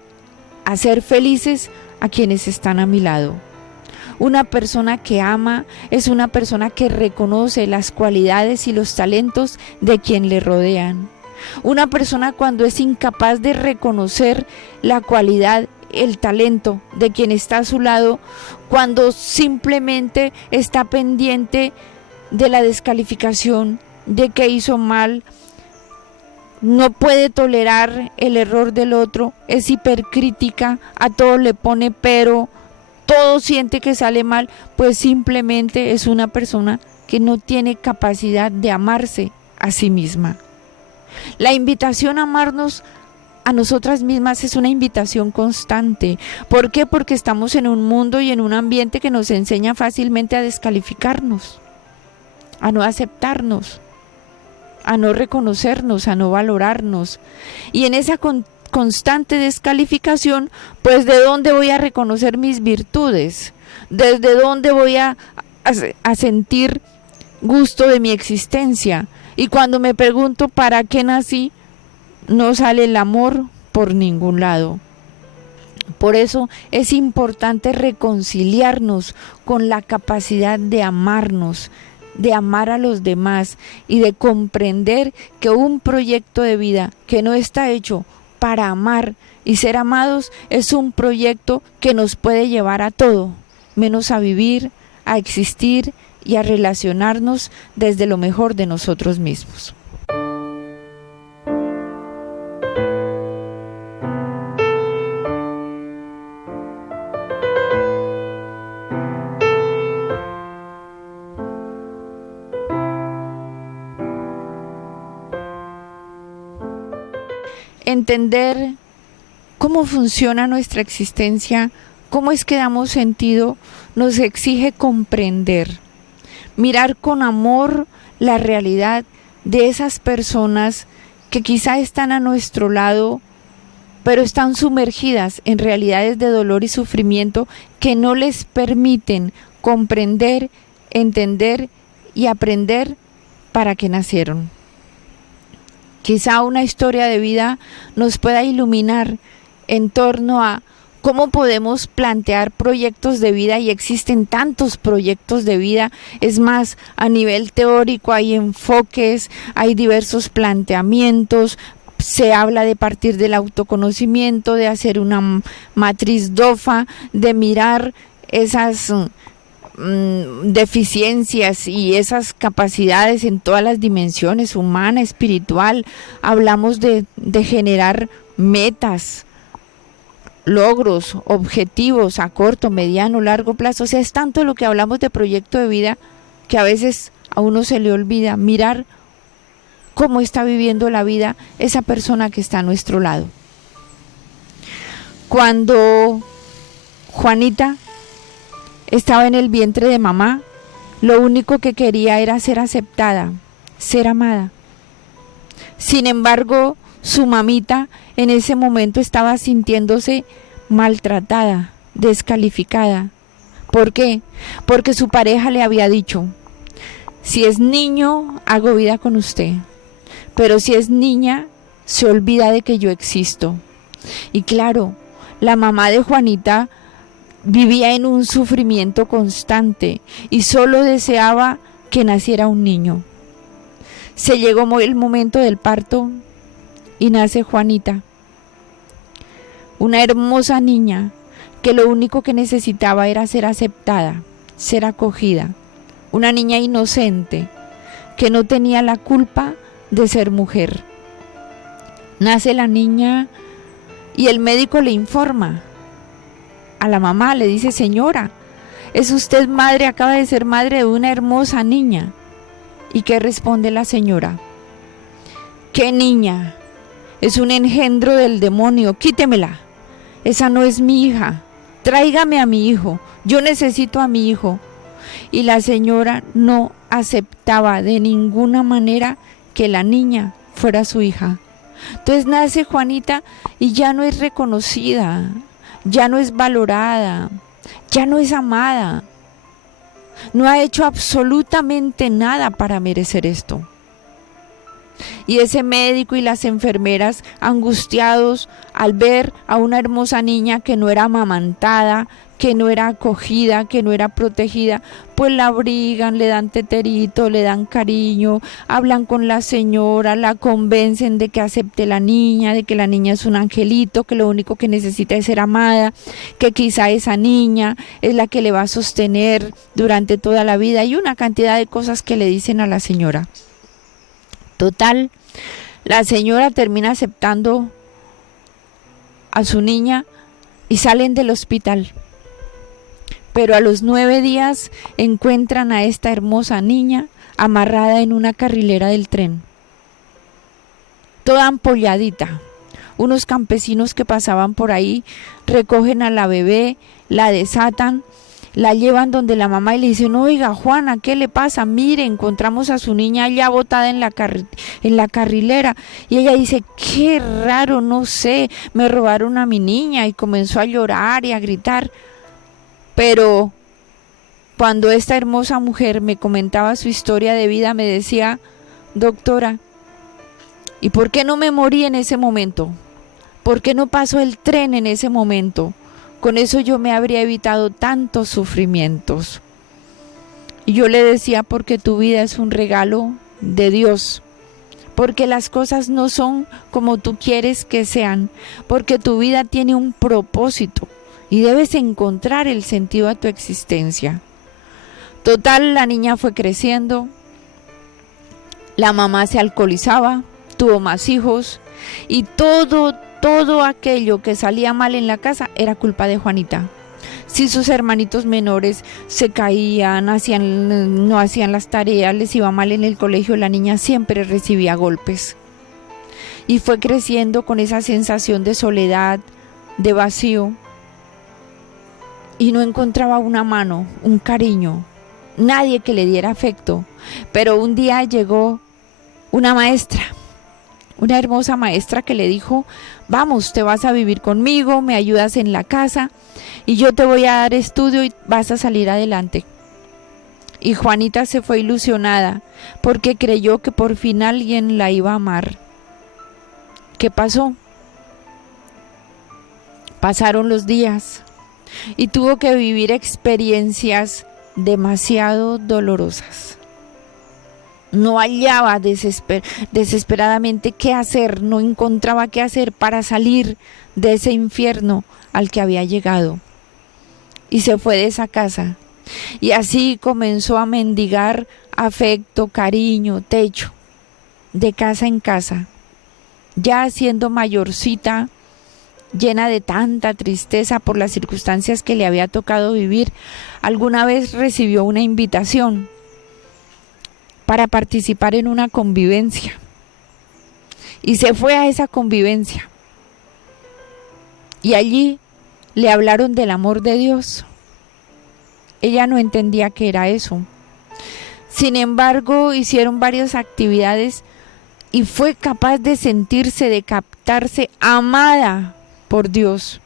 hacer felices a quienes están a mi lado. Una persona que ama es una persona que reconoce las cualidades y los talentos de quien le rodean. Una persona cuando es incapaz de reconocer la cualidad, el talento de quien está a su lado, cuando simplemente está pendiente de la descalificación, de que hizo mal, no puede tolerar el error del otro, es hipercrítica, a todo le pone pero, todo siente que sale mal, pues simplemente es una persona que no tiene capacidad de amarse a sí misma. La invitación a amarnos a nosotras mismas es una invitación constante. ¿Por qué? Porque estamos en un mundo y en un ambiente que nos enseña fácilmente a descalificarnos, a no aceptarnos, a no reconocernos, a no valorarnos. Y en esa constante descalificación, pues ¿de dónde voy a reconocer mis virtudes? ¿Desde dónde voy a sentir gusto de mi existencia? Y cuando me pregunto ¿para qué nací?, no sale el amor por ningún lado. Por eso es importante reconciliarnos con la capacidad de amarnos, de amar a los demás y de comprender que un proyecto de vida que no está hecho para amar y ser amados es un proyecto que nos puede llevar a todo, menos a vivir, a existir y a relacionarnos desde lo mejor de nosotros mismos. Entender cómo funciona nuestra existencia, cómo es que damos sentido, nos exige comprender, mirar con amor la realidad de esas personas que quizá están a nuestro lado, pero están sumergidas en realidades de dolor y sufrimiento que no les permiten comprender, entender y aprender para qué nacieron. Quizá una historia de vida nos pueda iluminar en torno a cómo podemos plantear proyectos de vida, y existen tantos proyectos de vida. Es más, a nivel teórico hay enfoques, hay diversos planteamientos. Se habla de partir del autoconocimiento, de hacer una matriz DOFA, de mirar esas deficiencias y esas capacidades en todas las dimensiones, humana, espiritual. Hablamos de generar metas, logros, objetivos a corto, mediano, largo plazo. O sea, es tanto lo que hablamos de proyecto de vida que a veces a uno se le olvida mirar cómo está viviendo la vida esa persona que está a nuestro lado. Cuando Juanita estaba en el vientre de mamá, lo único que quería era ser aceptada, ser amada. Sin embargo, su mamita en ese momento estaba sintiéndose maltratada, descalificada. ¿Por qué? Porque su pareja le había dicho: si es niño, hago vida con usted, pero si es niña, se olvida de que yo existo. Y claro, la mamá de Juanita vivía en un sufrimiento constante y solo deseaba que naciera un niño. Se llegó el momento del parto y nace Juanita, una hermosa niña que lo único que necesitaba era ser aceptada, ser acogida, una niña inocente que no tenía la culpa de ser mujer. Nace la niña y el médico le informa a la mamá, le dice: señora, es usted madre, acaba de ser madre de una hermosa niña. ¿Y qué responde la señora? ¿Qué niña? Es un engendro del demonio, quítemela. Esa no es mi hija, tráigame a mi hijo, yo necesito a mi hijo. Y la señora no aceptaba de ninguna manera que la niña fuera su hija. Entonces nace Juanita y ya no es reconocida, ya no es valorada, ya no es amada. No ha hecho absolutamente nada para merecer esto. Y ese médico y las enfermeras, angustiados al ver a una hermosa niña que no era amamantada, que no era acogida, que no era protegida, pues la abrigan, le dan teterito, le dan cariño, hablan con la señora, la convencen de que acepte la niña, de que la niña es un angelito, que lo único que necesita es ser amada, que quizá esa niña es la que le va a sostener durante toda la vida, y una cantidad de cosas que le dicen a la señora. Total, la señora termina aceptando a su niña y salen del hospital. Pero a los 9 días encuentran a esta hermosa niña amarrada en una carrilera del tren, toda ampolladita. Unos campesinos que pasaban por ahí recogen a la bebé, la desatan, la llevan donde la mamá y le dicen: oiga, Juana, ¿qué le pasa? Mire, encontramos a su niña ya botada en la carrilera. Y ella dice: qué raro, no sé, me robaron a mi niña. Y comenzó a llorar y a gritar. Pero cuando esta hermosa mujer me comentaba su historia de vida, me decía: doctora, ¿y por qué no me morí en ese momento? ¿Por qué no pasó el tren en ese momento? Con eso yo me habría evitado tantos sufrimientos. Y yo le decía: porque tu vida es un regalo de Dios, porque las cosas no son como tú quieres que sean, porque tu vida tiene un propósito y debes encontrar el sentido a tu existencia. Total, la niña fue creciendo, la mamá se alcoholizaba, tuvo más hijos y todo aquello que salía mal en la casa era culpa de Juanita. Si sus hermanitos menores se caían, no hacían las tareas, les iba mal en el colegio, la niña siempre recibía golpes. Y fue creciendo con esa sensación de soledad, de vacío. Y no encontraba una mano, un cariño, nadie que le diera afecto. Pero un día llegó una maestra, una hermosa maestra que le dijo: vamos, te vas a vivir conmigo, me ayudas en la casa y yo te voy a dar estudio y vas a salir adelante. Y Juanita se fue ilusionada porque creyó que por fin alguien la iba a amar. ¿Qué pasó? Pasaron los días y tuvo que vivir experiencias demasiado dolorosas. No hallaba desesperadamente qué hacer, no encontraba qué hacer para salir de ese infierno al que había llegado. Y se fue de esa casa. Y así comenzó a mendigar afecto, cariño, techo, de casa en casa. Ya siendo mayorcita, llena de tanta tristeza por las circunstancias que le había tocado vivir, alguna vez recibió una invitación para participar en una convivencia. Y se fue a esa convivencia. Y allí le hablaron del amor de Dios. Ella no entendía qué era eso. Sin embargo, hicieron varias actividades y fue capaz de sentirse, de captarse amada por Dios.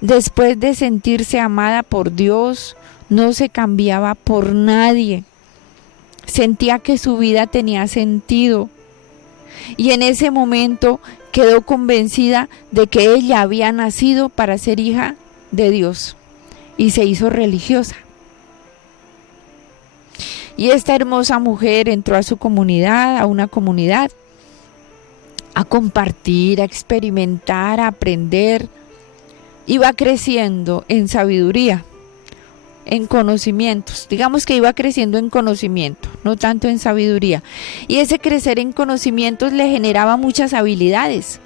Después de sentirse amada por Dios, no se cambiaba por nadie. Sentía que su vida tenía sentido. Y en ese momento quedó convencida de que ella había nacido para ser hija de Dios. Y se hizo religiosa. Y esta hermosa mujer entró a su comunidad, a una comunidad, a compartir, a experimentar, a aprender. Iba creciendo en sabiduría, en conocimientos. Digamos que iba creciendo en conocimiento, no tanto en sabiduría. Y ese crecer en conocimientos le generaba muchas habilidades.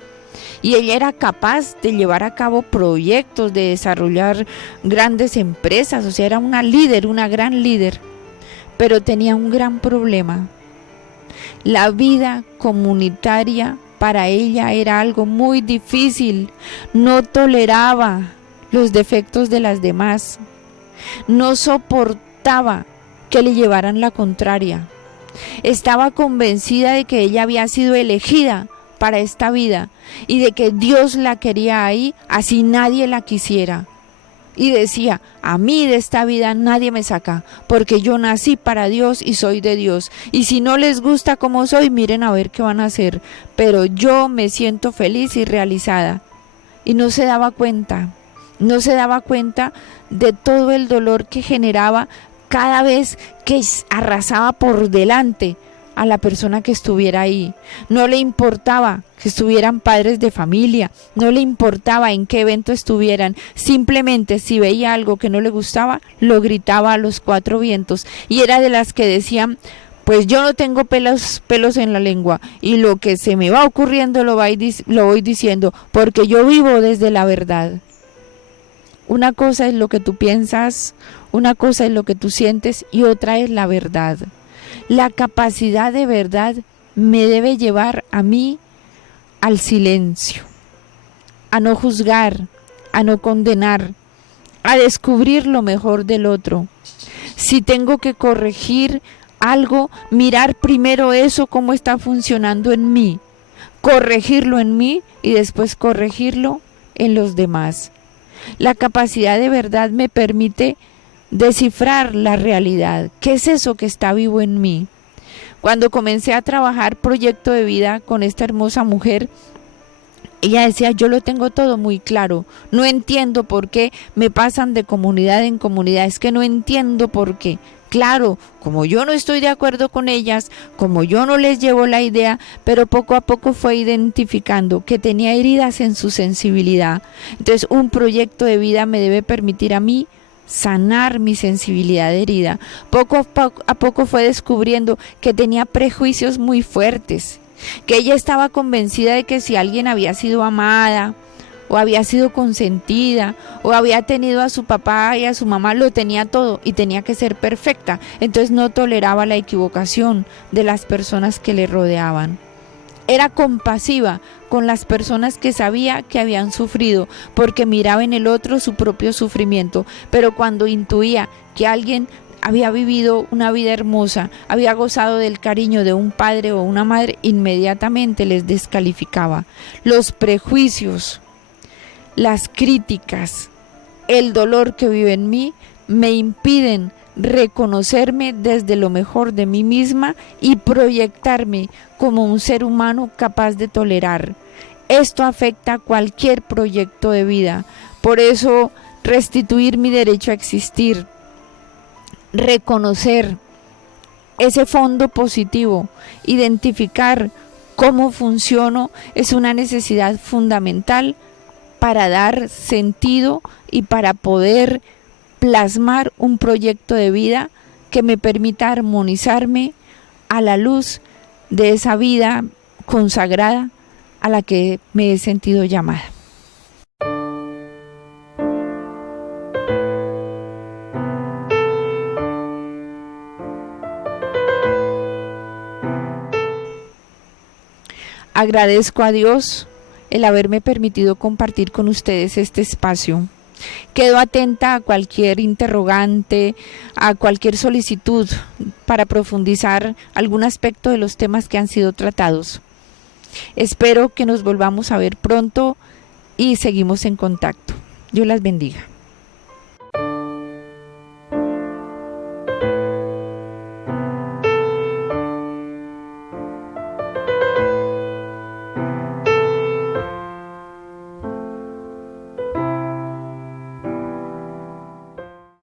Y ella era capaz de llevar a cabo proyectos, de desarrollar grandes empresas. O sea, era una líder, una gran líder. Pero tenía un gran problema. La vida comunitaria para ella era algo muy difícil. No toleraba los defectos de las demás. No soportaba que le llevaran la contraria. Estaba convencida de que ella había sido elegida para esta vida y de que Dios la quería ahí, así nadie la quisiera. Y decía: a mí de esta vida nadie me saca, porque yo nací para Dios y soy de Dios. Y si no les gusta como soy, miren a ver qué van a hacer. Pero yo me siento feliz y realizada. Y no se daba cuenta de todo el dolor que generaba cada vez que arrasaba por delante a la persona que estuviera ahí. No le importaba que estuvieran padres de familia, no le importaba en qué evento estuvieran, simplemente si veía algo que no le gustaba, lo gritaba a los cuatro vientos. Y era de las que decían: pues yo no tengo pelos en la lengua, y lo que se me va ocurriendo lo voy diciendo, porque yo vivo desde la verdad. Una cosa es lo que tú piensas, una cosa es lo que tú sientes y otra es la verdad. La capacidad de verdad me debe llevar a mí al silencio, a no juzgar, a no condenar, a descubrir lo mejor del otro. Si tengo que corregir algo, mirar primero eso, cómo está funcionando en mí, corregirlo en mí y después corregirlo en los demás. La capacidad de verdad me permite descifrar la realidad. ¿Qué es eso que está vivo en mí? Cuando comencé a trabajar proyecto de vida con esta hermosa mujer, ella decía: yo lo tengo todo muy claro, no entiendo por qué me pasan de comunidad en comunidad, es que no entiendo por qué. Claro, como yo no estoy de acuerdo con ellas, como yo no les llevo la idea, pero poco a poco fue identificando que tenía heridas en su sensibilidad. Entonces, un proyecto de vida me debe permitir a mí sanar mi sensibilidad herida. Poco a poco fue descubriendo que tenía prejuicios muy fuertes, que ella estaba convencida de que si alguien había sido amada, o había sido consentida, o había tenido a su papá y a su mamá, lo tenía todo y tenía que ser perfecta. Entonces no toleraba la equivocación de las personas que le rodeaban. Era compasiva con las personas que sabía que habían sufrido, porque miraba en el otro su propio sufrimiento, pero cuando intuía que alguien había vivido una vida hermosa, había gozado del cariño de un padre o una madre, inmediatamente les descalificaba. Los prejuicios, las críticas, el dolor que vive en mí me impiden reconocerme desde lo mejor de mí misma y proyectarme como un ser humano capaz de tolerar. Esto afecta a cualquier proyecto de vida. Por eso, restituir mi derecho a existir, reconocer ese fondo positivo, identificar cómo funciono, es una necesidad fundamental para dar sentido y para poder plasmar un proyecto de vida que me permita armonizarme a la luz de esa vida consagrada a la que me he sentido llamada. Agradezco a Dios el haberme permitido compartir con ustedes este espacio. Quedo atenta a cualquier interrogante, a cualquier solicitud para profundizar algún aspecto de los temas que han sido tratados. Espero que nos volvamos a ver pronto y seguimos en contacto. Dios las bendiga.